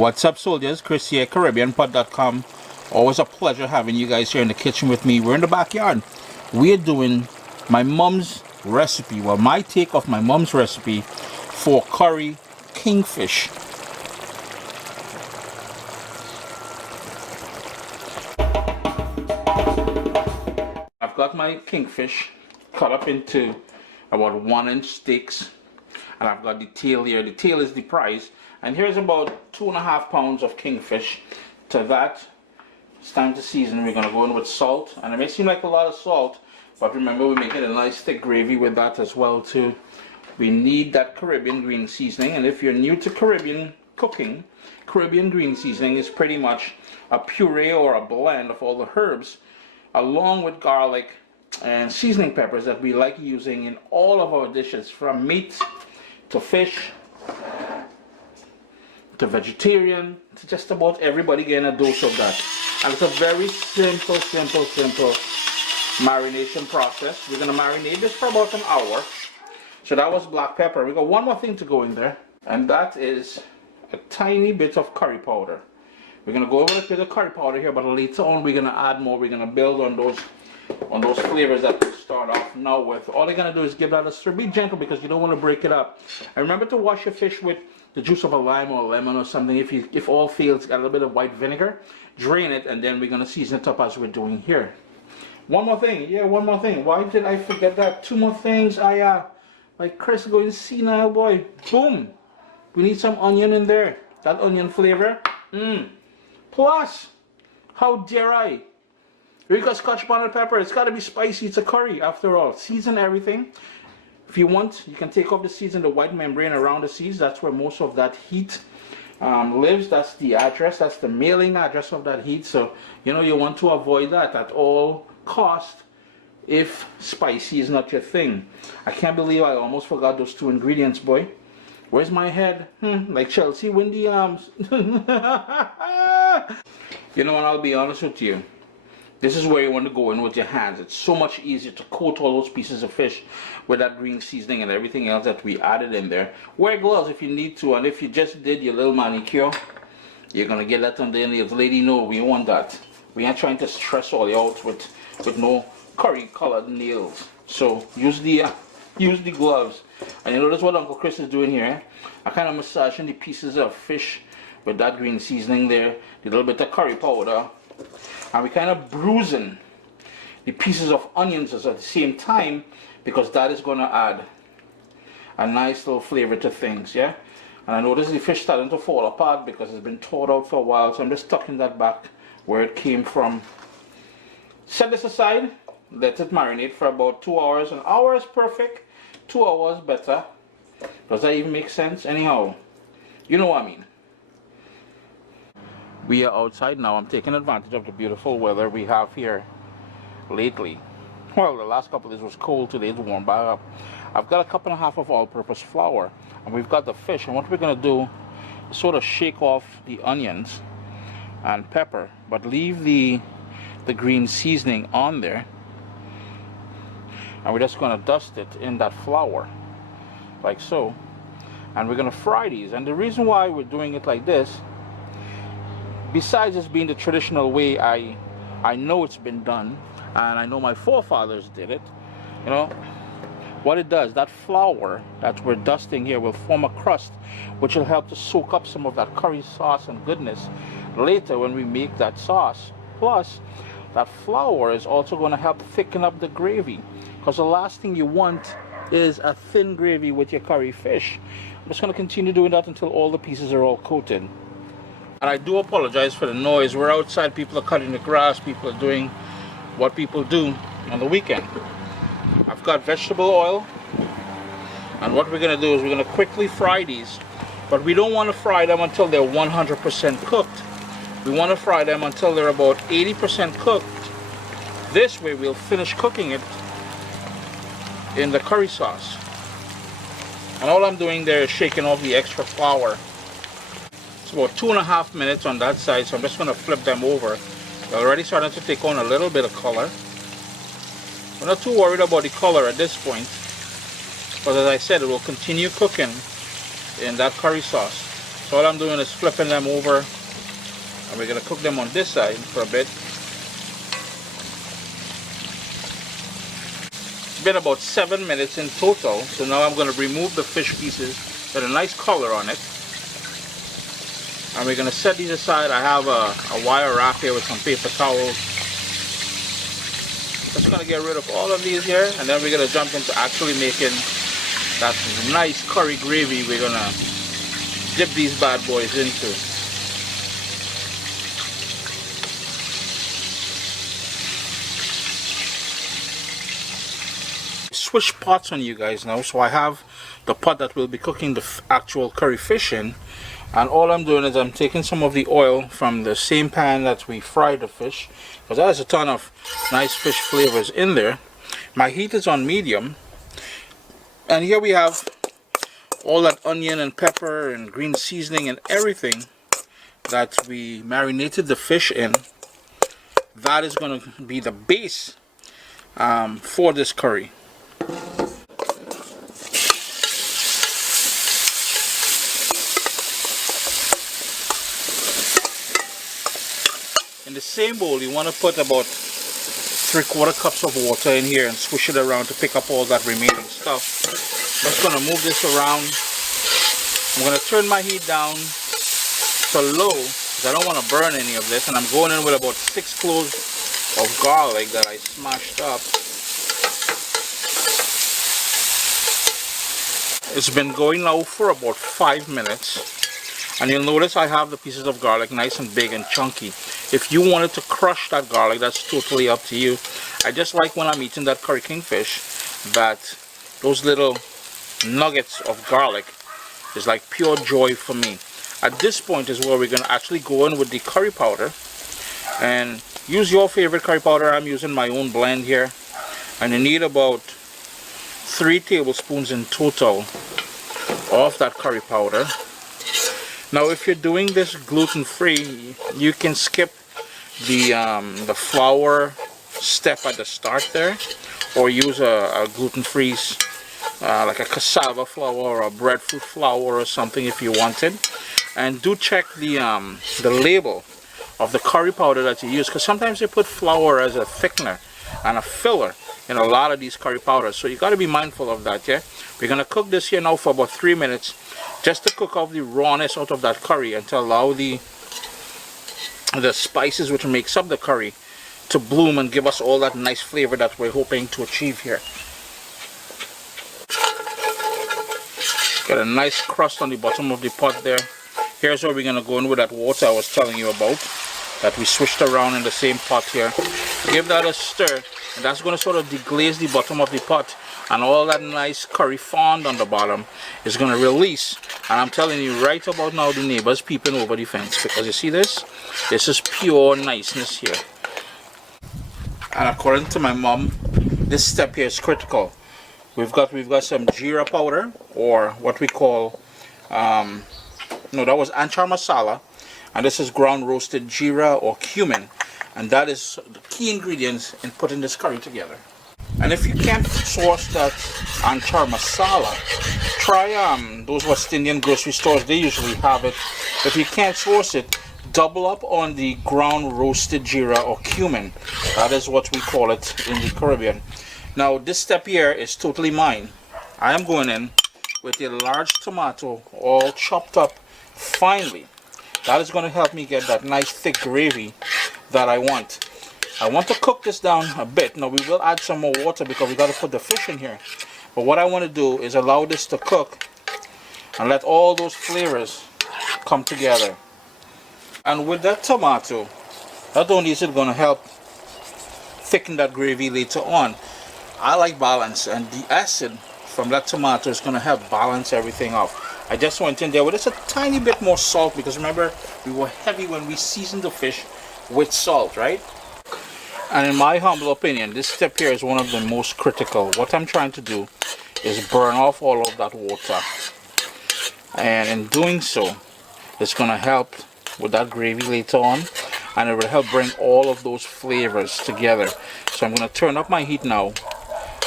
What's up, soldiers? Chris here, CaribbeanPod.com. Always a pleasure having you guys here in the kitchen with me. We're in the backyard. We're doing my mom's recipe. Well, my take of my mom's recipe for curry kingfish. I've got my kingfish cut up into about 1-inch steaks. And I've got the tail here. The tail is the prize. And here's about 2.5 pounds of kingfish. To that, it's time to season. We're going to go in with salt. And it may seem like a lot of salt, but remember, we're making a nice thick gravy with that as well too. We need that Caribbean green seasoning. And if you're new to Caribbean cooking, Caribbean green seasoning is pretty much a puree or a blend of all the herbs, along with garlic and seasoning peppers that we like using in all of our dishes, from meat to fish, to vegetarian, to just about everybody getting a dose of that. And it's a very simple marination process. We're going to marinate this for about an hour. So that was black pepper. We got one more thing to go in there, and that is a tiny bit of curry powder. We're going to go over a bit of curry powder here, but later on we're going to add more. We're going to build on those flavors that we start off now with. All you're going to do is give that a stir. Be gentle because you don't want to break it up. And remember to wash your fish with the juice of a lime or a lemon or something. If all fails, got a little bit of white vinegar, drain it, and then we're going to season it up as we're doing here. One more thing. Yeah, one more thing. Why did I forget that? Two more things. Like Chris going senile, boy. Boom. We need some onion in there. That onion flavor. Plus, how dare I? We got Scotch bonnet pepper. It's got to be spicy. It's a curry after all. Season everything. If you want, you can take off the seeds and the white membrane around the seeds. That's where most of that heat lives. That's the address. That's the mailing address of that heat. So, you know, you want to avoid that at all cost if spicy is not your thing. I can't believe I almost forgot those two ingredients, boy. Where's my head? Like Chelsea, windy arms. You know what, I'll be honest with you. This is where you want to go in with your hands. It's so much easier to coat all those pieces of fish with that green seasoning and everything else that we added in there. Wear gloves if you need to, and if you just did your little manicure, you're going to get that on the nails. Lady, no, we want that. We ain't trying to stress all you out with no curry colored nails. So use the gloves. And you notice what Uncle Chris is doing here? I kind of massaging the pieces of fish with that green seasoning there, a little bit of curry powder. And we're kind of bruising the pieces of onions at the same time, because that is going to add a nice little flavor to things, yeah? And I notice the fish starting to fall apart because it's been thawed out for a while, so I'm just tucking that back where it came from. Set this aside, let it marinate for about 2 hours. An hour is perfect, 2 hours better. Does that even make sense? Anyhow, you know what I mean. We are outside now. I'm taking advantage of the beautiful weather we have here lately. Well, the last couple of days was cold. Today it's warm back up. I've got a 1.5 cups of all-purpose flour, and we've got the fish. And what we're going to do is sort of shake off the onions and pepper, but leave the green seasoning on there. And we're just going to dust it in that flour, like so. And we're going to fry these. And the reason why we're doing it like this, besides this being the traditional way I know it's been done, and I know my forefathers did it, you know, what it does, that flour that we're dusting here will form a crust, which will help to soak up some of that curry sauce and goodness later when we make that sauce. Plus, that flour is also going to help thicken up the gravy, because the last thing you want is a thin gravy with your curry fish. I'm just going to continue doing that until all the pieces are all coated. And I do apologize for the noise. We're outside, people are cutting the grass, people are doing what people do on the weekend. I've got vegetable oil, and what we're going to do is we're going to quickly fry these, but we don't want to fry them until they're 100% cooked. We want to fry them until they're about 80% cooked. This way we'll finish cooking it in the curry sauce. And all I'm doing there is shaking off the extra flour. It's about 2.5 minutes on that side, so I'm just going to flip them over. They're already starting to take on a little bit of color. We're not too worried about the color at this point, but as I said, it will continue cooking in that curry sauce. So all I'm doing is flipping them over, and we're gonna cook them on this side for a bit. It's been about 7 minutes in total. So now I'm gonna remove the fish pieces, get a nice color on it. And we're gonna set these aside. I have a wire rack here with some paper towels. Just gonna get rid of all of these here, and then we're gonna jump into actually making that nice curry gravy we're gonna dip these bad boys into. Switch pots on you guys now. So I have the pot that we'll be cooking the actual curry fish in, and all I'm doing is I'm taking some of the oil from the same pan that we fried the fish, because that has a ton of nice fish flavors in there. My heat is on medium, and here we have all that onion and pepper and green seasoning and everything that we marinated the fish in. That is going to be the base for this curry. In the same bowl, you want to put about 3/4 cups of water in here and swish it around to pick up all that remaining stuff. I'm just going to move this around. I'm going to turn my heat down to low because I don't want to burn any of this, and I'm going in with about 6 cloves of garlic that I smashed up. It's been going now for about 5 minutes. And you'll notice I have the pieces of garlic nice and big and chunky. If you wanted to crush that garlic, that's totally up to you. I just like when I'm eating that curry kingfish that those little nuggets of garlic is like pure joy for me. At this point is where we're going to actually go in with the curry powder. And use your favorite curry powder. I'm using my own blend here. And you need about 3 tablespoons in total of that curry powder. Now if you're doing this gluten-free, you can skip the flour step at the start there, or use a gluten-free like a cassava flour or a breadfruit flour or something if you wanted. And do check the label of the curry powder that you use, because sometimes they put flour as a thickener and a filler in a lot of these curry powders, so you got to be mindful of that. Yeah, we're gonna cook this here now for about 3 minutes, just to cook off the rawness out of that curry and to allow the spices which makes up the curry to bloom and give us all that nice flavor that we're hoping to achieve here. Got a nice crust on the bottom of the pot there. Here's where we're gonna go in with that water I was telling you about, that we switched around in the same pot here. Give that a stir, and that's going to sort of deglaze the bottom of the pot, and all that nice curry fond on the bottom is going to release. And I'm telling you right about now, the neighbors peeping over the fence, because you see this is pure niceness here. And according to my mom, this step here is critical. We've got some jeera powder, or what we call no, that was anchar masala, and this is ground roasted jeera or cumin, and that is the key ingredients in putting this curry together. And if you can't source that anchar masala, try those West Indian grocery stores. They usually have it. If you can't source it, double up on the ground roasted jeera or cumin. That is what we call it in the Caribbean. Now this step here is totally mine. I am going in with a large tomato all chopped up finely. That is going to help me get that nice thick gravy that I want. I want to cook this down a bit. Now we will add some more water because we got to put the fish in here. But what I want to do is allow this to cook and let all those flavors come together. And with that tomato, not only is it going to help thicken that gravy later on, I like balance, and the acid from that tomato is going to help balance everything off. I just went in there with just a tiny bit more salt, because remember, we were heavy when we seasoned the fish with salt, right? And in my humble opinion, this step here is one of the most critical. What I'm trying to do is burn off all of that water, and in doing so, it's going to help with that gravy later on, and it will help bring all of those flavors together. So I'm going to turn up my heat now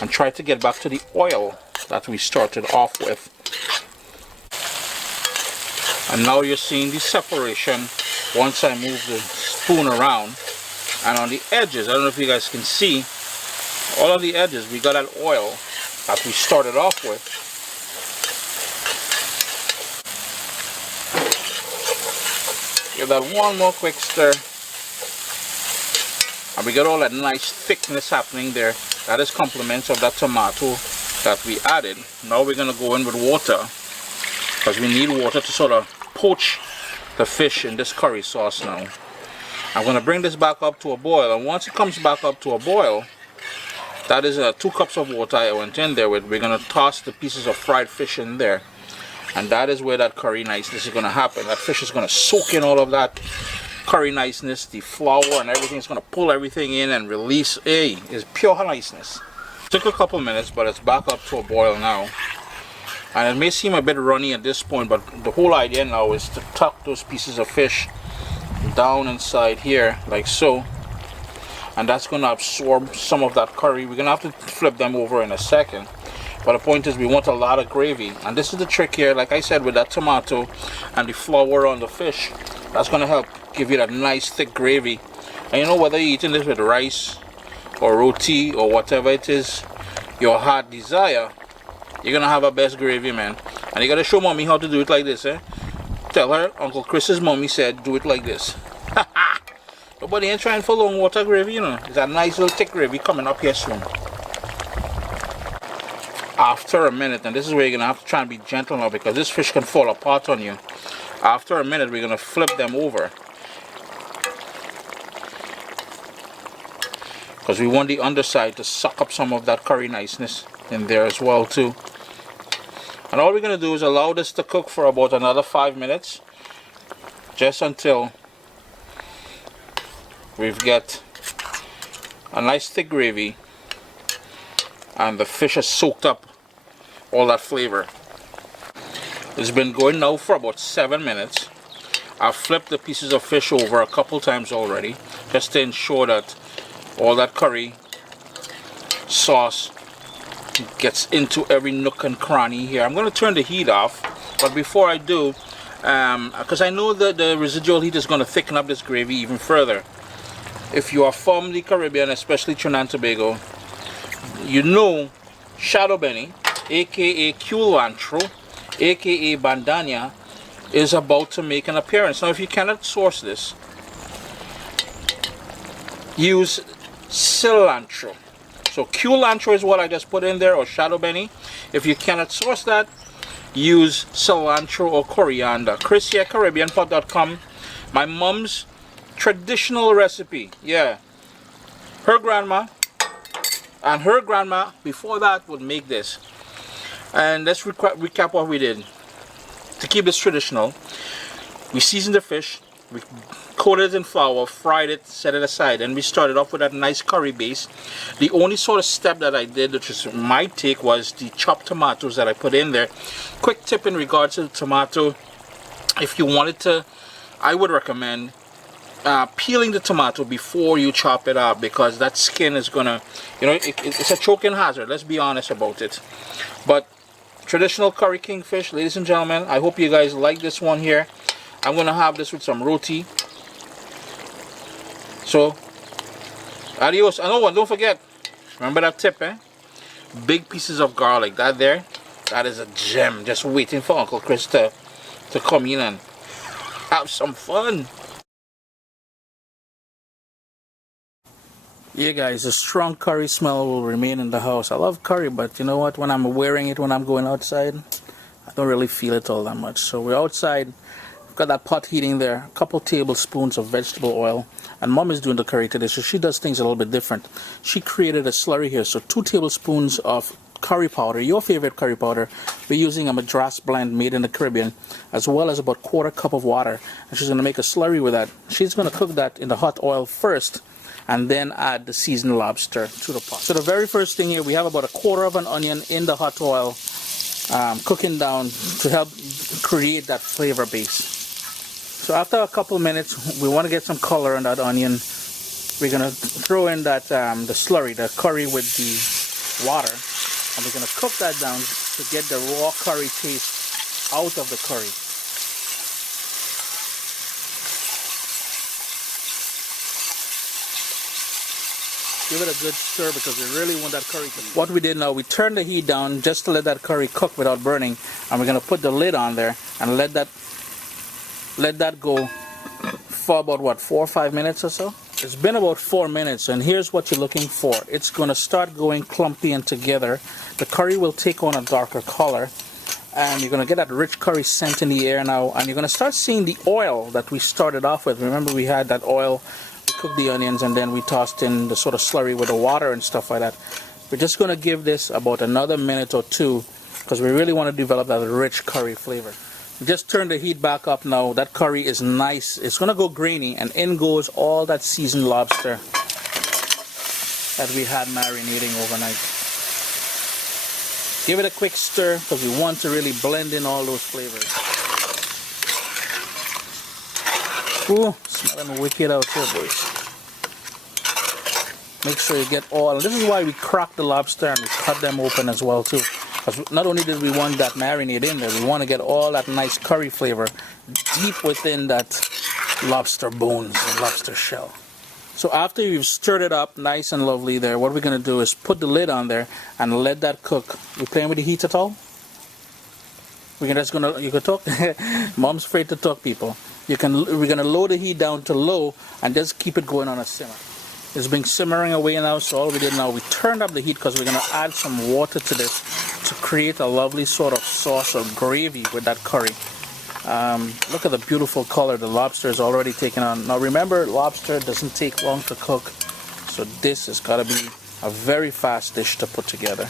and try to get back to the oil that we started off with. And now you're seeing the separation once I move the spoon around. And on the edges, I don't know if you guys can see, all of the edges, we got that oil that we started off with. Give that one more quick stir. And we got all that nice thickness happening there. That is compliments of that tomato that we added. Now we're going to go in with water, because we need water to sort of poach the fish in this curry sauce now. I'm going to bring this back up to a boil, and once it comes back up to a boil, that is 2 cups of water I went in there with. We're going to toss the pieces of fried fish in there, and that is where that curry niceness is going to happen. That fish is going to soak in all of that curry niceness, the flour and everything. Is going to pull everything in and release. It's pure niceness. Took a couple minutes, but it's back up to a boil now. And it may seem a bit runny at this point, but the whole idea now is to tuck those pieces of fish down inside here, like so. And that's going to absorb some of that curry. We're going to have to flip them over in a second. But the point is, we want a lot of gravy. And this is the trick here, like I said, with that tomato and the flour on the fish. That's going to help give you that nice thick gravy. And you know, whether you're eating this with rice or roti or whatever it is your heart desire, you're going to have a best gravy, man. And you got to show mommy how to do it like this, eh? Tell her Uncle Chris's mommy said do it like this. Nobody ain't trying for long water gravy, you know. It's a nice little thick gravy coming up here soon. After a minute, and this is where you're going to have to try and be gentle now, because this fish can fall apart on you. After a minute, we're going to flip them over, because we want the underside to suck up some of that curry niceness in there as well too. And all we're going to do is allow this to cook for about another 5 minutes, just until we've got a nice thick gravy and the fish has soaked up all that flavor. It's been going now for about 7 minutes. I've flipped the pieces of fish over a couple times already, just to ensure that all that curry sauce gets into every nook and cranny here. I'm going to turn the heat off, but before I do, because I know that the residual heat is going to thicken up this gravy even further. If you are from the Caribbean, especially Trinidad and Tobago, you know shadow benny, aka culantro, aka bandana, is about to make an appearance. Now if you cannot source this, use cilantro. So culantro is what I just put in there, or shadow benny. If you cannot source that, use cilantro or coriander. Chris here, CaribbeanPot.com. My mom's traditional recipe. Yeah, her grandma and her grandma before that would make this. And let's recap what we did to keep this traditional. We seasoned the fish, we coated it in flour, fried it, set it aside, and we started off with that nice curry base. The only sort of step that I did, which is my take, was the chopped tomatoes that I put in there. Quick tip in regards to the tomato: if you wanted to, I would recommend peeling the tomato before you chop it up, because that skin is gonna, you know, it's a choking hazard. Let's be honest about it. But traditional curry kingfish, ladies and gentlemen, I hope you guys like this one here. I'm gonna have this with some roti. So adios. And oh, and don't forget, remember that tip, eh? Big pieces of garlic. That there, that is a gem, just waiting for Uncle Chris to come in and have some fun. Yeah guys, a strong curry smell will remain in the house. I love curry, but you know what, when I'm wearing it, when I'm going outside, I don't really feel it all that much. So we're outside, we've got that pot heating there, a couple tablespoons of vegetable oil, and Mom is doing the curry today, so she does things a little bit different. She created a slurry here, so 2 tablespoons of curry powder, your favorite curry powder. We're using a Madras blend made in the Caribbean, as well as about 1/4 cup of water, and she's going to make a slurry with that. She's going to cook that in the hot oil first, and then add the seasoned lobster to the pot. So the very first thing here, we have about 1/4 of an onion in the hot oil, cooking down to help create that flavor base. So after a couple minutes, we want to get some color on that onion. We're going to throw in that the slurry, the curry with the water, and we're going to cook that down to get the raw curry taste out of the curry. Give it a good stir because we really want that curry to... What we did now, we turned the heat down just to let that curry cook without burning, and we're going to put the lid on there and let that go for about what, 4 or 5 minutes or so. It's been about 4 minutes, and here's what you're looking for. It's going to start going clumpy and together. The curry will take on a darker color, and you're going to get that rich curry scent in the air now, and you're going to start seeing the oil that we started off with. Remember, we had that oil, we cooked the onions, and then we tossed in the sort of slurry with the water and stuff like that. We're just going to give this about another minute or two because we really want to develop that rich curry flavor. Just turn the heat back up now. That curry is nice. It's going to go grainy, and in goes all that seasoned lobster that we had marinating overnight. Give it a quick stir because we want to really blend in all those flavors. Ooh, smelling wicked out here, boys. Make sure you get all. This is why we crack the lobster and we cut them open as well too. Because not only did we want that marinade in there, we want to get all that nice curry flavor deep within that lobster bones and lobster shell. So after you've stirred it up nice and lovely there, what we're going to do is put the lid on there and let that cook. You playing with the heat at all? You can talk? Mom's afraid to talk, people. We're going to lower the heat down to low and just keep it going on a simmer. It's been simmering away now, so all we did now, we turned up the heat because we're going to add some water to this to create a lovely sort of sauce or gravy with that curry. Look at the beautiful color the lobster is already taking on. Now remember, lobster doesn't take long to cook, so this has got to be a very fast dish to put together.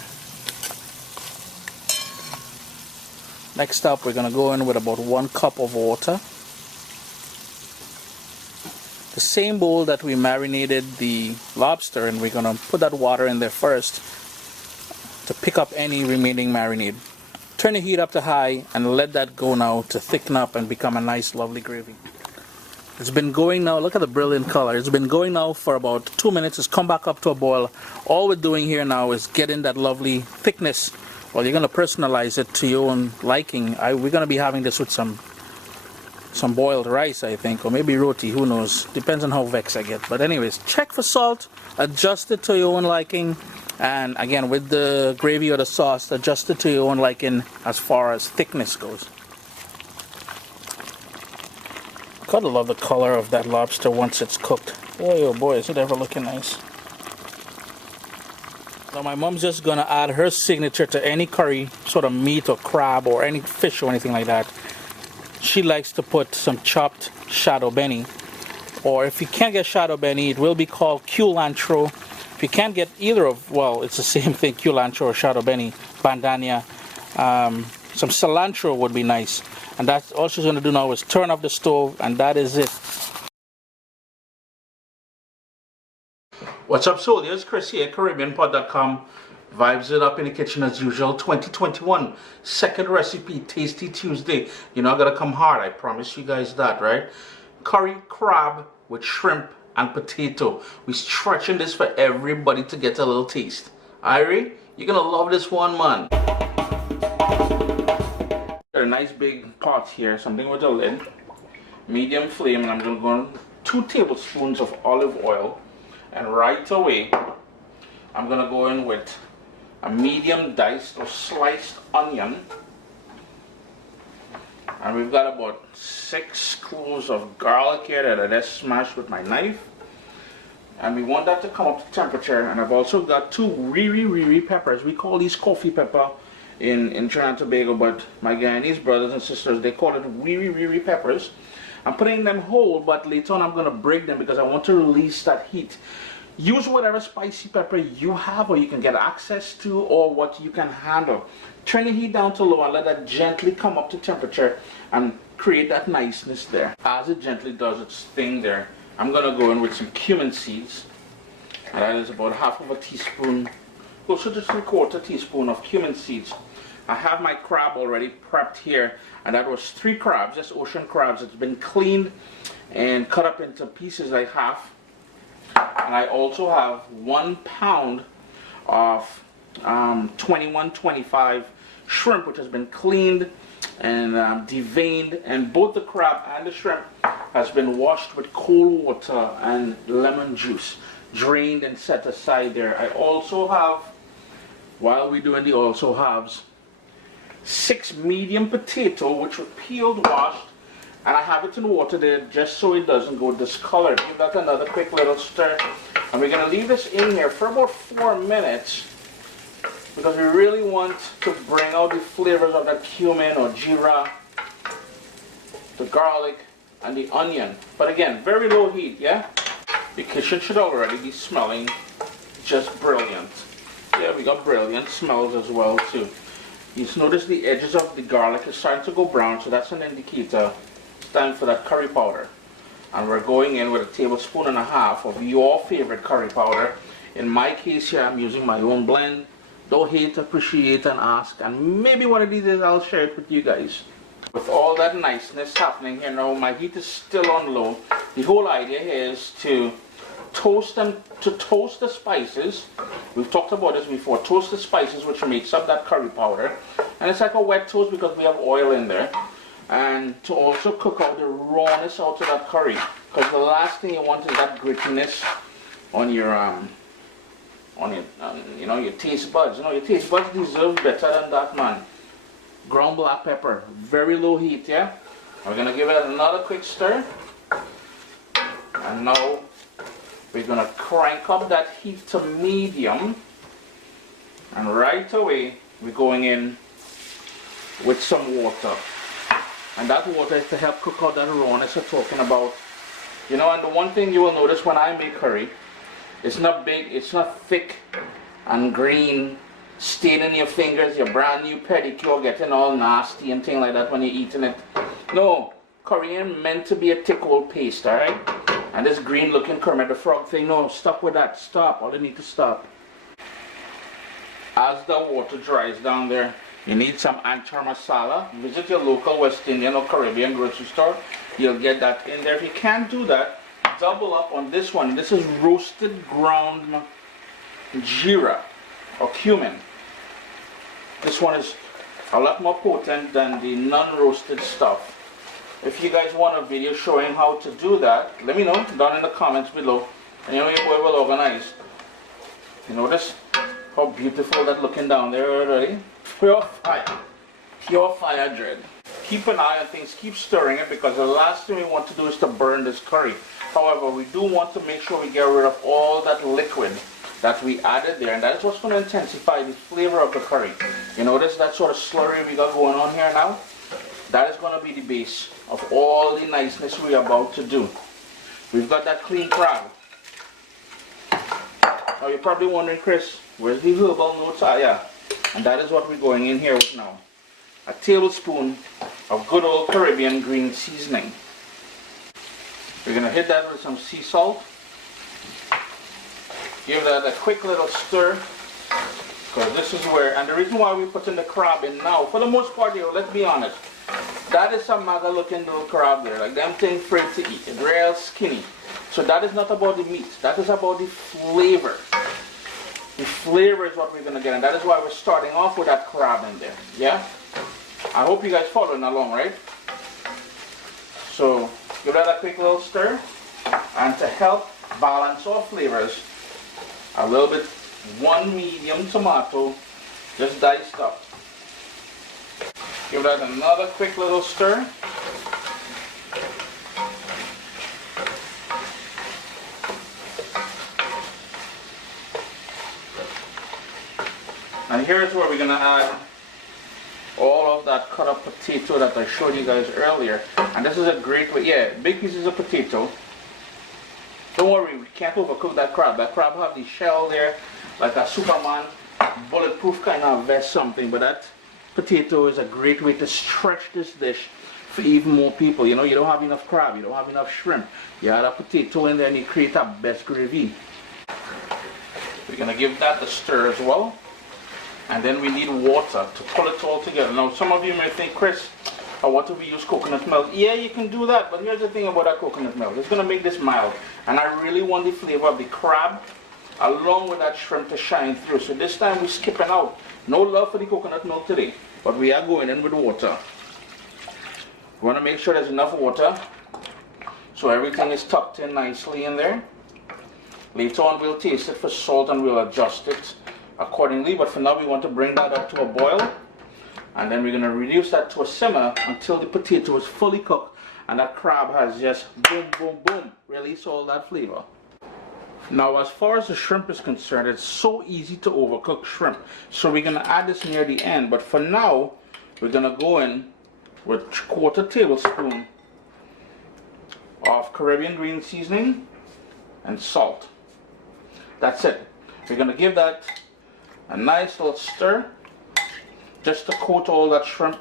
Next up, we're going to go in with about 1 cup of water. The same bowl that we marinated the lobster, and we're going to put that water in there first to pick up any remaining marinade. Turn the heat up to high and let that go now to thicken up and become a nice lovely gravy. It's been going now, look at the brilliant color. It's been going now for about 2 minutes. It's come back up to a boil. All we're doing here now is getting that lovely thickness. Well, you're going to personalize it to your own liking. We're going to be having this with some boiled rice, I think, or maybe roti, who knows. Depends on how vexed I get. But anyways, check for salt, adjust it to your own liking, and again, with the gravy or the sauce, adjust it to your own liking as far as thickness goes. Gotta love the color of that lobster once it's cooked. Oh boy, is it ever looking nice. Now my mom's just gonna add her signature to any curry, sort of meat or crab or any fish or anything like that. She likes to put some chopped shadow benny, or if you can't get shadow benny, it will be called culantro. If you can't get either of, well, it's the same thing, culantro or shadow benny, bandania. Some cilantro would be nice. And that's all she's going to do now is turn off the stove, and that is it. What's up, soldiers? Chris here, CaribbeanPod.com. Vibes it up in the kitchen as usual. 2021, second recipe, Tasty Tuesday. You're not gonna come hard, I promise you guys that, right? Curry crab with shrimp and potato. We're stretching this for everybody to get a little taste. Irie, you're gonna love this one, man. Got a nice big pot here, something with a lid, medium flame, and I'm gonna go on 2 tablespoons of olive oil, and right away, I'm gonna go in with a medium diced or sliced onion, and we've got about 6 cloves of garlic here that I just smashed with my knife, and we want that to come up to temperature. And I've also got 2 riri peppers. We call these coffee pepper in Trinidad and Tobago, but my Guyanese brothers and sisters, they call it riri peppers. I'm putting them whole, but later on I'm going to break them because I want to release that heat. Use whatever spicy pepper you have or you can get access to, or what you can handle. Turn the heat down to low and let that gently come up to temperature and create that niceness there. As it gently does its thing there, I'm going to go in with some cumin seeds. And that is about half of a teaspoon, close to 3/4 teaspoon of cumin seeds. I have my crab already prepped here, and that was 3 crabs, just ocean crabs. It's been cleaned and cut up into pieces like half. And I also have 1 pound of 2125 shrimp, which has been cleaned and deveined, and both the crab and the shrimp has been washed with cold water and lemon juice. drained and set aside there. I also have, while we're doing the also haves, 6 medium potato which were peeled, washed, and I have it in water there just so it doesn't go discolored. Give that another quick little stir, and we're going to leave this in here for about 4 minutes because we really want to bring out the flavors of that cumin or jeera, the garlic, and the onion. But again, very low heat, yeah? The kitchen should already be smelling just brilliant. Yeah, we got brilliant smells as well too. You notice the edges of the garlic is starting to go brown, so that's an indicator it's time for that curry powder. And we're going in with a tablespoon and a half of your favorite curry powder. In my case here, I'm using my own blend. Don't hate, appreciate, and ask, and maybe one of these days I'll share it with you guys. With all that niceness happening here now, my heat is still on low. The whole idea here is to toast the spices. We've talked about this before. Toast the spices, which makes up that curry powder, and it's like a wet toast because we have oil in there. And to also cook out the rawness out of that curry, because the last thing you want is that grittiness on your you know, your taste buds. You know, your taste buds deserve better than that, man. Ground black pepper, very low heat, yeah? We're gonna give it another quick stir. And now we're gonna crank up that heat to medium. And right away, we're going in with some water. And that water is to help cook out that rawness we're talking about. You know, and the one thing you will notice when I make curry, it's not big, it's not thick and green, staining your fingers, your brand new pedicure getting all nasty and thing like that when you're eating it. No, curry ain't meant to be a thick old paste, alright? And this green looking Kermit the Frog thing, no, stop with that, stop, all you need to stop. As the water dries down there, you need some anchor masala. Visit your local West Indian or Caribbean grocery store, you'll get that in there. If you can't do that, double up on this one. This is roasted ground jeera or cumin. This one is a lot more potent than the non-roasted stuff. If you guys want a video showing how to do that, let me know down in the comments below. And you know your boy will organize. You notice how beautiful that looking down there already? Pure fire dread. Keep an eye on things, keep stirring it, because the last thing we want to do is to burn this curry. However, we do want to make sure we get rid of all that liquid that we added there, and that's what's going to intensify the flavor of the curry. You notice that sort of slurry we got going on here now? That is going to be the base of all the niceness we're about to do. We've got that clean crab. Now you're probably wondering, Chris, where's the herbal notes? Yeah, and that is what we're going in here with now. A tablespoon of good old Caribbean green seasoning. We're going to hit that with some sea salt. Give that a quick little stir, because this is where, and the reason why we're putting the crab in now, for the most part, let's be honest, that is some maga looking little crab there, like them thing afraid to eat. It's real skinny. So that is not about the meat, that is about the flavor. The flavor is what we're going to get, and that is why we're starting off with that crab in there, yeah? I hope you guys following along, right? So give that a quick little stir, and to help balance our flavors, a little bit, 1 medium tomato, just diced up. Give that another quick little stir. And here's where we're going to add all of that cut up potato that I showed you guys earlier. And this is a great way, yeah, big pieces of potato. Don't worry, we can't overcook that crab. That crab have the shell there, like a Superman bulletproof kind of vest something. But that potato is a great way to stretch this dish for even more people. You know, you don't have enough crab, you don't have enough shrimp. You add a potato in there and you create a best gravy. We're going to give that a stir as well. And then we need water to pull it all together. Now, some of you may think, Chris, what if we use coconut milk? Yeah, you can do that, but here's the thing about that coconut milk. It's going to make this mild. And I really want the flavor of the crab along with that shrimp to shine through. So this time we're skipping out. No love for the coconut milk today, but we are going in with water. We want to make sure there's enough water so everything is tucked in nicely in there. Later on we'll taste it for salt and we'll adjust it accordingly, but for now we want to bring that up to a boil, and then we're going to reduce that to a simmer until the potato is fully cooked and that crab has just boom boom boom release all that flavor. Now as far as the shrimp is concerned, it's so easy to overcook shrimp, so we're going to add this near the end, but for now we're going to go in with 1/4 tablespoon of Caribbean green seasoning and salt. That's it. We're going to give that a nice little stir just to coat all that shrimp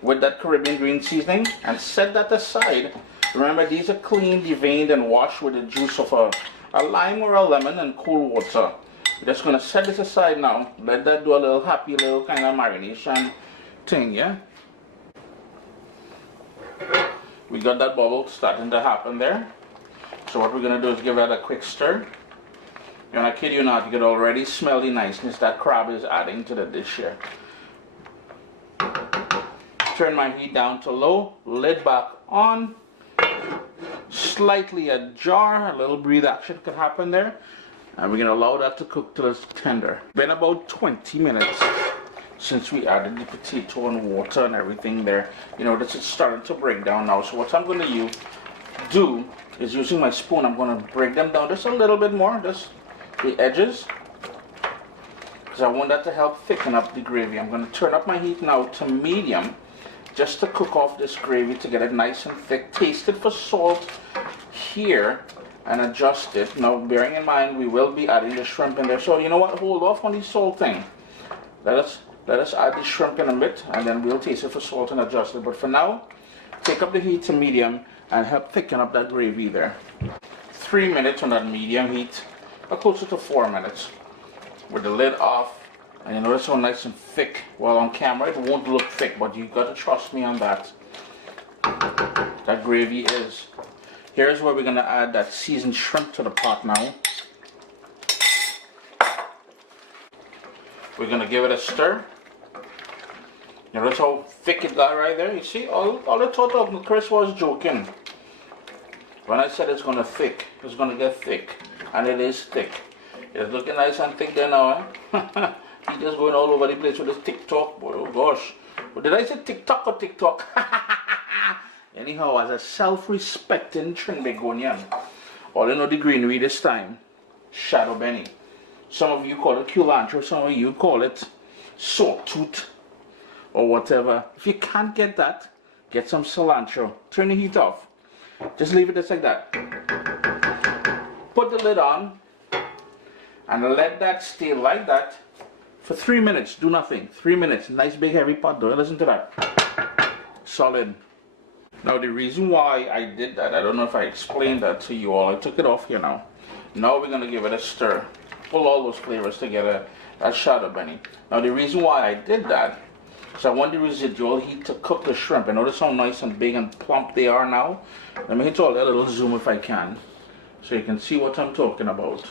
with that Caribbean green seasoning and set that aside. Remember, these are cleaned, deveined, and washed with the juice of a lime or a lemon and cold water. We're just going to set this aside now. Let that do a little happy little kind of marination thing, yeah? We got that bubble starting to happen there. So what we're going to do is give that a quick stir. And I kid you not, you can already smell the niceness that crab is adding to the dish here. Turn my heat down to low, lid back on, slightly ajar, a little breathe action could happen there. And we're going to allow that to cook till it's tender. Been about 20 minutes since we added the potato and water and everything there. You know, this is starting to break down now. So what I'm going to do is using my spoon, I'm going to break them down just a little bit more, just the edges, because I want that to help thicken up the gravy. I'm going to turn up my heat now to medium just to cook off this gravy to get it nice and thick. Taste it for salt here and adjust it. Now bearing in mind we will be adding the shrimp in there, so you know what, hold off on the salt thing. Let us add the shrimp in a bit and then we'll taste it for salt and adjust it. But for now, take up the heat to medium and help thicken up that gravy there. 3 minutes on that medium heat, or closer to 4 minutes, with the lid off. And you notice how nice and thick. Well, on camera it won't look thick, but you got to trust me on that. That gravy is. Here's where we're going to add that seasoned shrimp to the pot now. We're going to give it a stir. You notice how thick it got right there? You see, all the thought of Chris was joking. When I said it's going to thick, it's going to get thick. And it is thick. It's looking nice and thick there now, eh? He's just going all over the place with his TikTok, boy. Oh gosh. But did I say TikTok or TikTok? Anyhow, as a self-respecting Trinbagonian, all you know the greenery this time, Shadow Benny. Some of you call it culantro, some of you call it sawtooth or whatever. If you can't get that, get some cilantro. Turn the heat off. Just leave it just like that. Put the lid on and let that stay like that for 3 minutes. Do nothing. 3 minutes. Nice big heavy pot. Don't listen to that. Solid. Now the reason why I did that, I don't know if I explained that to you all. I took it off here now. Now we're going to give it a stir. Pull all those flavors together. That's Shadow Benny. Now the reason why I did that is I want the residual heat to cook the shrimp. And notice how nice and big and plump they are now. Let me hit all that little zoom if I can, so you can see what I'm talking about.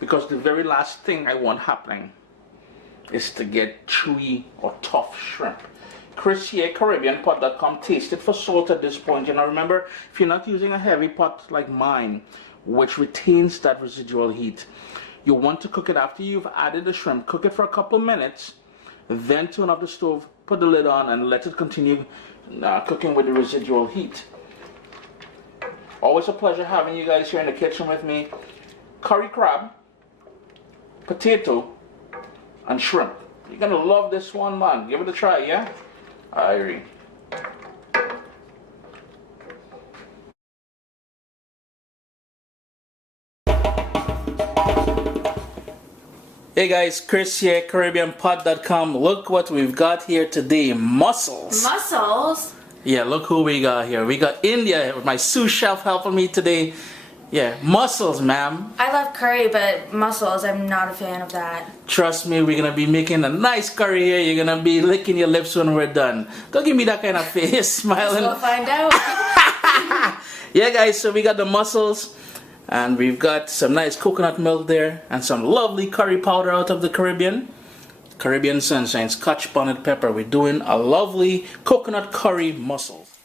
Because the very last thing I want happening is to get chewy or tough shrimp. Chris here, CaribbeanPot.com. Taste it for salt at this point. You know, remember, if you're not using a heavy pot like mine, which retains that residual heat, you want to cook it after you've added the shrimp. Cook it for a couple minutes, then turn off the stove, put the lid on, and let it continue cooking with the residual heat. Always a pleasure having you guys here in the kitchen with me. Curry crab, potato, and shrimp. You're gonna love this one, man. Give it a try, yeah? Irie. Hey guys, Chris here, CaribbeanPot.com. Look what we've got here today. Mussels. Mussels? Yeah, look who we got here. We got India, my sous chef, helping me today. Yeah, mussels, ma'am. I love curry, but mussels, I'm not a fan of that. Trust me, we're gonna be making a nice curry here. You're gonna be licking your lips when we're done. Don't give me that kind of face, smiling. We'll find out. Yeah, guys, so we got the mussels, and we've got some nice coconut milk there, and some lovely curry powder out of the Caribbean. Caribbean Sunshine, Scotch bonnet pepper. We're doing a lovely coconut curry mussels.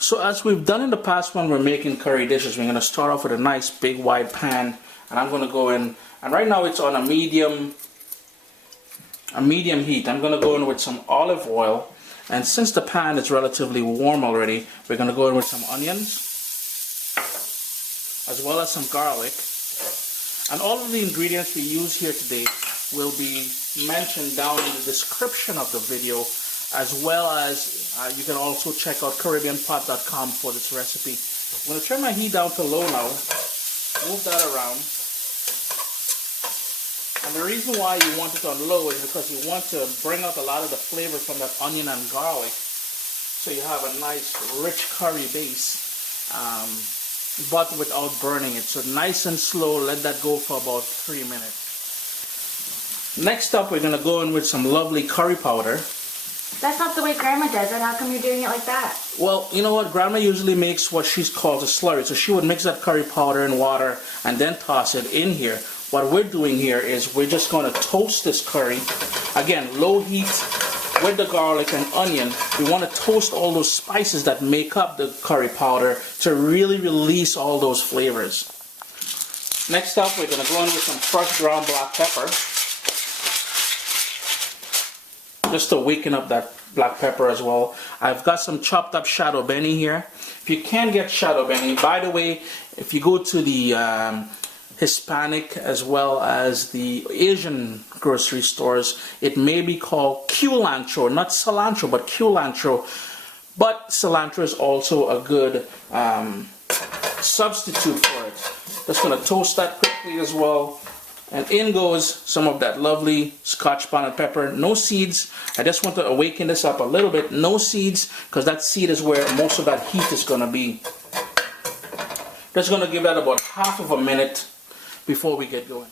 So as we've done in the past when we're making curry dishes, we're going to start off with a nice big wide pan, and I'm going to go in, and right now it's on a medium heat. I'm going to go in with some olive oil, and since the pan is relatively warm already, we're going to go in with some onions as well as some garlic. And all of the ingredients we use here today will be mentioned down in the description of the video, as well as you can also check out CaribbeanPot.com for this recipe. I'm going to turn my heat down to low now, move that around. And the reason why you want it on low is because you want to bring out a lot of the flavor from that onion and garlic, so you have a nice rich curry base, but without burning it. So nice and slow, let that go for about 3 minutes. Next up, we're going to go in with some lovely curry powder. That's not the way Grandma does it. How come you're doing it like that? Well, you know what? Grandma usually makes what she calls a slurry. So she would mix that curry powder in water and then toss it in here. What we're doing here is we're just going to toast this curry. Again, low heat with the garlic and onion. We want to toast all those spices that make up the curry powder to really release all those flavors. Next up, we're going to go in with some crushed ground black pepper, just to waken up that black pepper as well. I've got some chopped up shadow benny here. If you can get shadow benny, by the way, if you go to the Hispanic as well as the Asian grocery stores, it may be called culantro, not cilantro, but culantro. But cilantro is also a good substitute for it. Just going to toast that quickly as well. And in goes some of that lovely Scotch bonnet pepper. No seeds. I just want to awaken this up a little bit. No seeds, because that seed is where most of that heat is going to be. Just going to give that about half of a minute before we get going.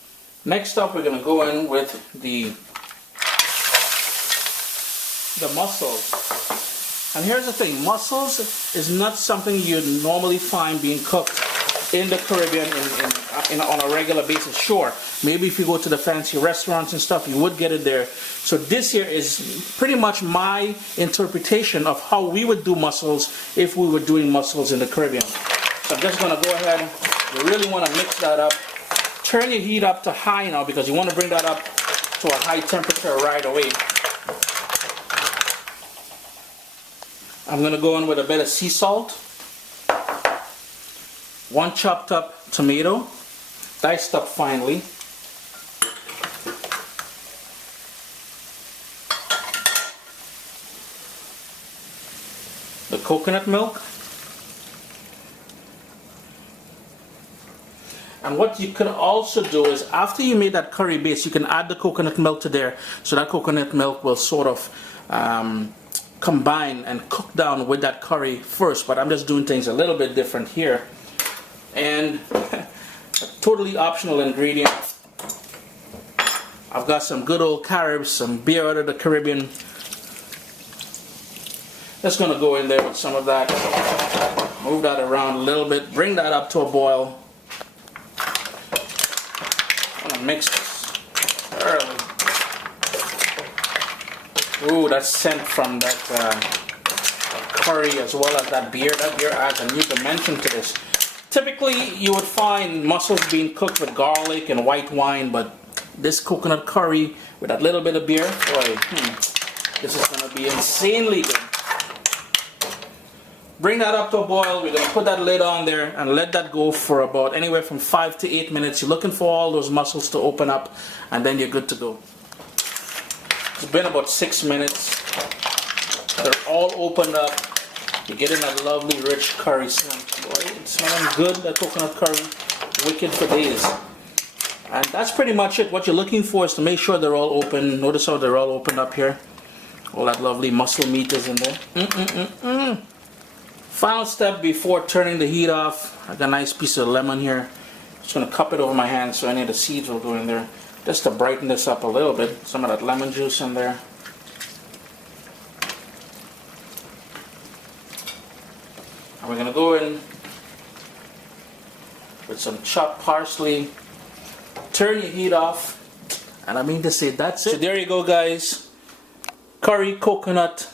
Next up, we're going to go in with the mussels. And here's the thing, mussels is not something you normally find being cooked in the Caribbean on a regular basis. Sure, maybe if you go to the fancy restaurants and stuff, you would get it there. So this here is pretty much my interpretation of how we would do mussels if we were doing mussels in the Caribbean. So I'm just going to go ahead, you really want to mix that up. Turn your heat up to high now, because you want to bring that up to a high temperature right away. I'm going to go in with a bit of sea salt, 1 chopped up tomato, diced up finely, the coconut milk, and what you could also do is, after you made that curry base, you can add the coconut milk to there, so that coconut milk will sort of combine and cook down with that curry first. But I'm just doing things a little bit different here. And a totally optional ingredient, I've got some good old Caribs, some beer out of the Caribbean. Just going to go in there with some of that, move that around a little bit, bring that up to a boil. I'm going to mix this thoroughly. Ooh, that scent from that curry as well as that beer adds a new dimension to this. Typically, you would find mussels being cooked with garlic and white wine, but this coconut curry with that little bit of beer, boy, this is going to be insanely good. Bring that up to a boil. We're going to put that lid on there and let that go for about anywhere from 5 to 8 minutes. You're looking for all those mussels to open up, and then you're good to go. It's been about 6 minutes. They're all opened up. You're getting that lovely rich curry scent. Boy, it's smelling good, that coconut curry. Wicked for days. And that's pretty much it. What you're looking for is to make sure they're all open. Notice how they're all opened up here. All that lovely mussel meat is in there. Final step before turning the heat off. I got a nice piece of lemon here. Just going to cup it over my hand so any of the seeds will go in there. Just to brighten this up a little bit. Some of that lemon juice in there. And we're going to go in with some chopped parsley. Turn your heat off. And I mean to say, that's it. So there you go, guys. Curry, coconut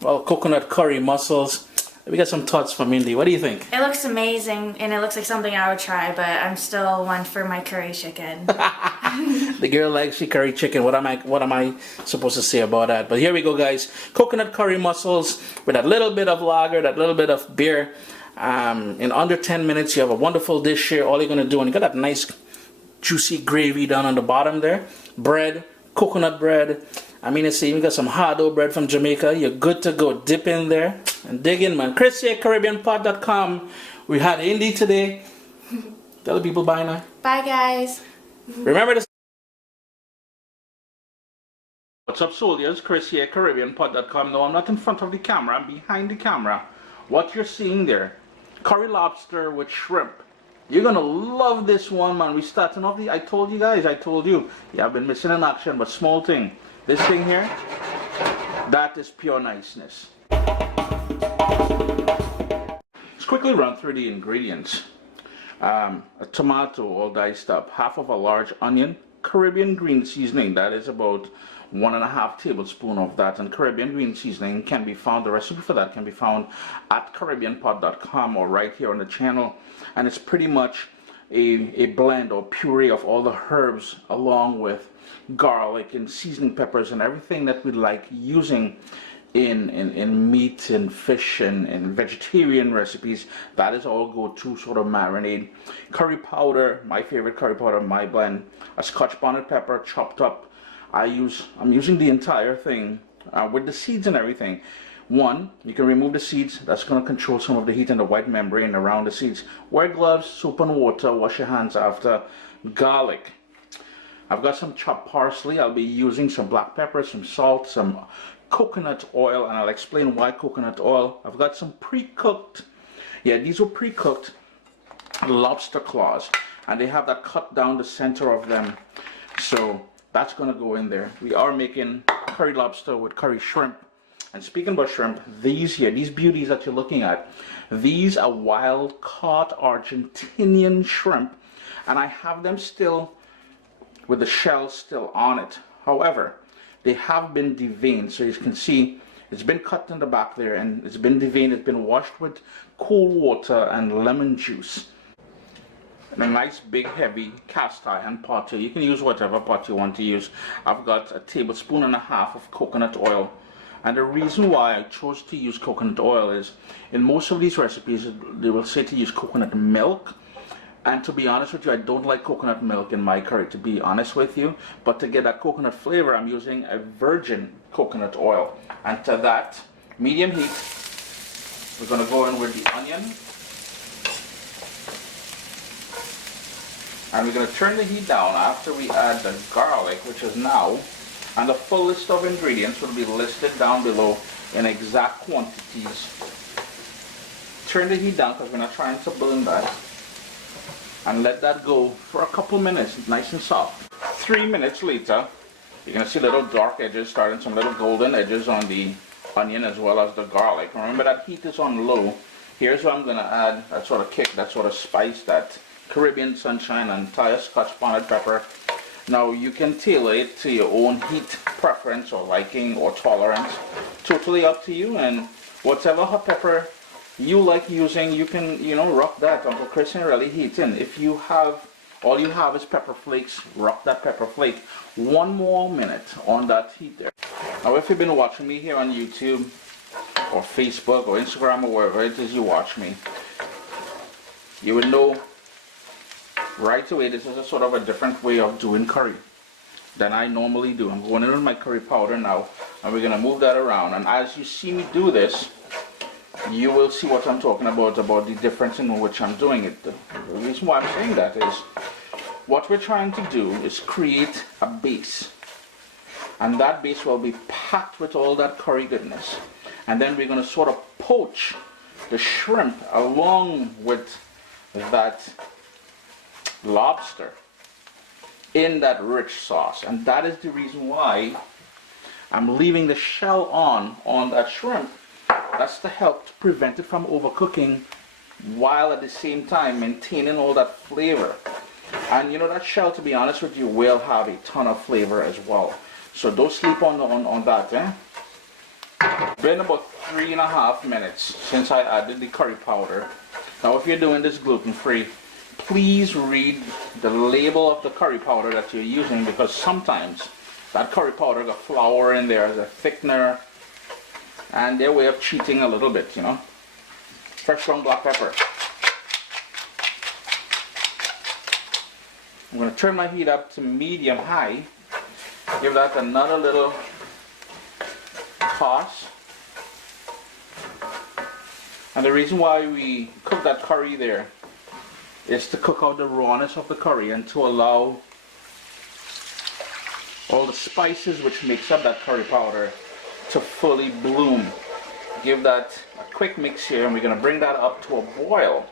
curry mussels. We got some thoughts from Mindy. What do you think? It looks amazing, and it looks like something I would try, but I'm still one for my curry chicken. The girl likes the curry chicken. What am I supposed to say about that? But here we go, guys. Coconut curry mussels with a little bit of lager, that little bit of beer. In under 10 minutes, you have a wonderful dish here. All you're gonna do, and you got that nice juicy gravy down on the bottom there. Bread, coconut bread. I mean, it's even got some hardo bread from Jamaica. You're good to go. Dip in there and dig in, man. ChrisCaribbeanPot.com. We had Indy today. Tell the people bye now. Bye, guys. Remember to... What's up, soldiers? Chris here, CaribbeanPot.com. No, I'm not in front of the camera. I'm behind the camera. What you're seeing there, curry lobster with shrimp. You're gonna love this one, man. We starting off the... I told you guys. Yeah, I've been missing in action, but small thing. This thing here, that is pure niceness. Let's quickly run through the ingredients. A tomato all diced up, half of a large onion, Caribbean green seasoning, that is about 1.5 tablespoons of that, and Caribbean green seasoning can be found, the recipe for that can be found at CaribbeanPot.com or right here on the channel, and it's pretty much a blend or puree of all the herbs along with garlic and seasoning peppers and everything that we like using in meat and fish and vegetarian recipes. That is all go-to sort of marinade. Curry powder, my favorite curry powder, my blend. A Scotch bonnet pepper chopped up. I'm using the entire thing with the seeds and everything. One, you can remove the seeds. That's going to control some of the heat and the white membrane around the seeds. Wear gloves, soap and water, wash your hands after. Garlic. I've got some chopped parsley. I'll be using some black pepper, some salt, some coconut oil, and I'll explain why coconut oil. I've got some pre-cooked, yeah, these were pre-cooked lobster claws, and they have that cut down the center of them, so that's going to go in there. We are making curry lobster with curry shrimp. And speaking about shrimp, these here, these beauties that you're looking at, these are wild caught Argentinian shrimp, and I have them still with the shell still on it. However, they have been deveined, so you can see it's been cut in the back there and it's been deveined. It's been washed with cool water and lemon juice. And a nice big heavy cast iron pot here. You can use whatever pot you want to use. I've got 1.5 tablespoons of coconut oil. And the reason why I chose to use coconut oil is in most of these recipes they will say to use coconut milk. And to be honest with you, I don't like coconut milk in my curry, to be honest with you. But to get that coconut flavor, I'm using a virgin coconut oil. And to that, medium heat, we're going to go in with the onion. And we're going to turn the heat down after we add the garlic, which is now, and the full list of ingredients will be listed down below in exact quantities. Turn the heat down because we're not trying to burn that. And let that go for a couple minutes, nice and soft. 3 minutes later, you're going to see little dark edges, starting some little golden edges on the onion as well as the garlic. Remember that heat is on low. Here's what I'm going to add, that sort of kick, that sort of spice, that Caribbean sunshine and entire Scotch bonnet pepper. Now you can tailor it to your own heat preference or liking or tolerance. Totally up to you, and whatever hot pepper you like using, you can, rock that until Chris and really heat in. If you have, all you have is pepper flakes, rock that pepper flake. 1 more minute on that heat there. Now if you've been watching me here on YouTube or Facebook or Instagram or wherever it is you watch me, you would know right away this is a sort of a different way of doing curry than I normally do. I'm going in with my curry powder now, and we're going to move that around. And as you see me do this, you will see what I'm talking about the difference in which I'm doing it. The reason why I'm saying that is what we're trying to do is create a base, and that base will be packed with all that curry goodness, and then we're going to sort of poach the shrimp along with that lobster in that rich sauce. And that is the reason why I'm leaving the shell on that shrimp. That's to help to prevent it from overcooking while at the same time maintaining all that flavor. And that shell, to be honest with you, will have a ton of flavor as well. So don't sleep on that. Been about 3.5 minutes since I added the curry powder. Now if you're doing this gluten-free, please read the label of the curry powder that you're using, because sometimes that curry powder got flour in there as a thickener, and their way of cheating a little bit, you know. Fresh ground black pepper. I'm going to turn my heat up to medium high. Give that another little toss. And the reason why we cook that curry there is to cook out the rawness of the curry and to allow all the spices which makes up that curry powder to fully bloom. Give that a quick mix here, and we're going to bring that up to a boil.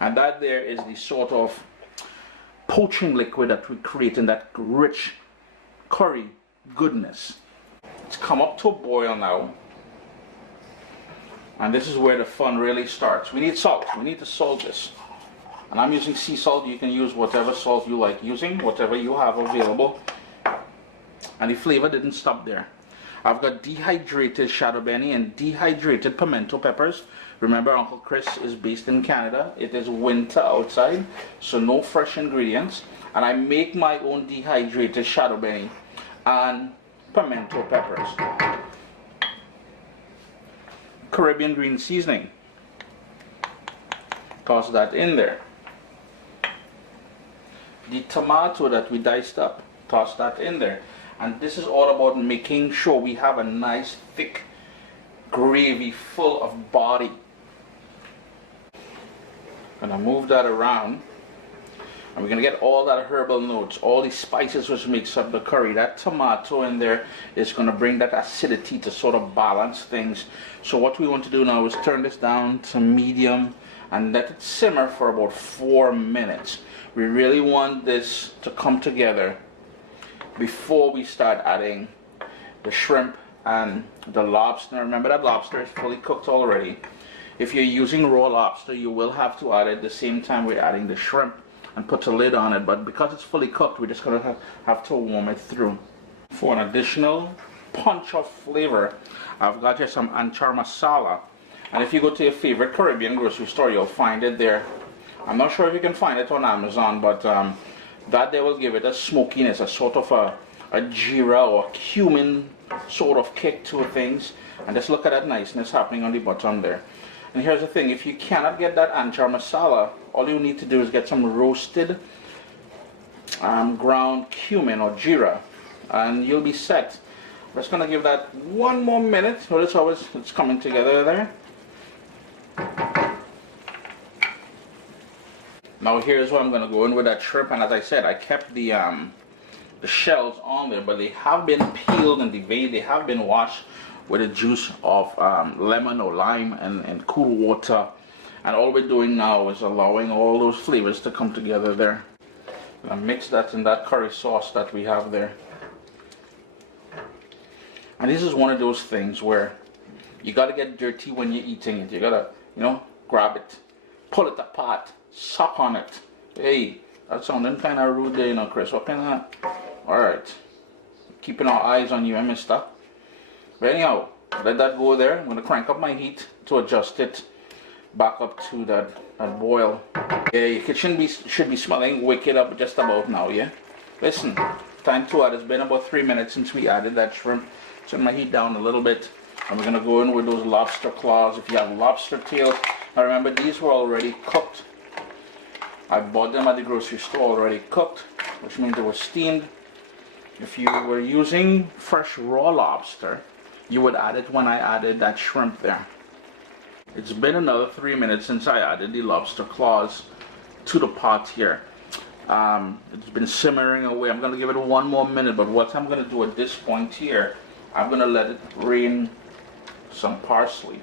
And that there is the sort of poaching liquid that we create in that rich curry goodness. It's come up to a boil now. And this is where the fun really starts. We need salt. We need to salt this. And I'm using sea salt. You can use whatever salt you like using, whatever you have available. And the flavor didn't stop there. I've got dehydrated shadow benny and dehydrated pimento peppers. Remember, Uncle Chris is based in Canada. It is winter outside, so no fresh ingredients. And I make my own dehydrated shadow benny and pimento peppers. Caribbean green seasoning. Toss that in there. The tomato that we diced up, toss that in there. And this is all about making sure we have a nice thick gravy full of body. Gonna move that around, and we're gonna get all that herbal notes, all the spices which makes up the curry. That tomato in there is gonna bring that acidity to sort of balance things. So what we want to do now is turn this down to medium and let it simmer for about 4 minutes. We really want this to come together before we start adding the shrimp and the lobster. Remember, that lobster is fully cooked already. If you're using raw lobster, you will have to add it at the same time we're adding the shrimp and put a lid on it. But because it's fully cooked, we're just going to have to warm it through. For an additional punch of flavor, I've got here some anchar masala. And if you go to your favorite Caribbean grocery store, you'll find it there. I'm not sure if you can find it on Amazon, but that they will give it a smokiness, a sort of a jeera or cumin sort of kick to things. And just look at that niceness happening on the bottom there. And here's the thing, if you cannot get that anchar masala, all you need to do is get some roasted ground cumin or jeera, and you'll be set. We're just going to give that 1 more minute. Notice how it's coming together there. Now here's where I'm going to go in with that shrimp, and as I said, I kept the shells on there, but they have been peeled and deveined. They have been washed with the juice of lemon or lime and cool water. And all we're doing now is allowing all those flavors to come together there. I'm going to mix that in that curry sauce that we have there. And this is one of those things where you got to get dirty when you're eating it. You got to, you know, grab it, pull it apart, suck on it. Hey, that sounding kind of rude there, you know, Chris. What kind of... Alright. Keeping our eyes on you, mister. But anyhow, let that go there. I'm going to crank up my heat to adjust it back up to that boil. Yeah, your kitchen should be smelling wicked up just about now, yeah? Listen, time to add. It's been about 3 minutes since we added that shrimp. Turn my heat down a little bit. And we're going to go in with those lobster claws. If you have lobster tails, now remember, these were already cooked. I bought them at the grocery store already cooked, which means they were steamed. If you were using fresh raw lobster, you would add it when I added that shrimp there. It's been another 3 minutes since I added the lobster claws to the pot here. It's been simmering away. I'm going to give it 1 more minute, but what I'm going to do at this point here, I'm going to let it rain some parsley.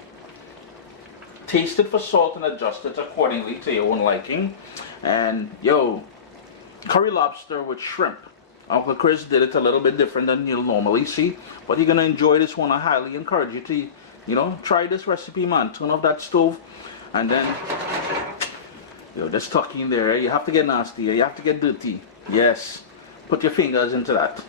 Taste it for salt and adjust it accordingly to your own liking. And yo, curry lobster with shrimp. Uncle Chris did it a little bit different than you'll normally see, but you're gonna enjoy this one. I highly encourage you to, you know, try this recipe, man. Turn off that stove, and then, yo, just tuck in there. You have to get nasty. You have to get dirty. Yes, put your fingers into that.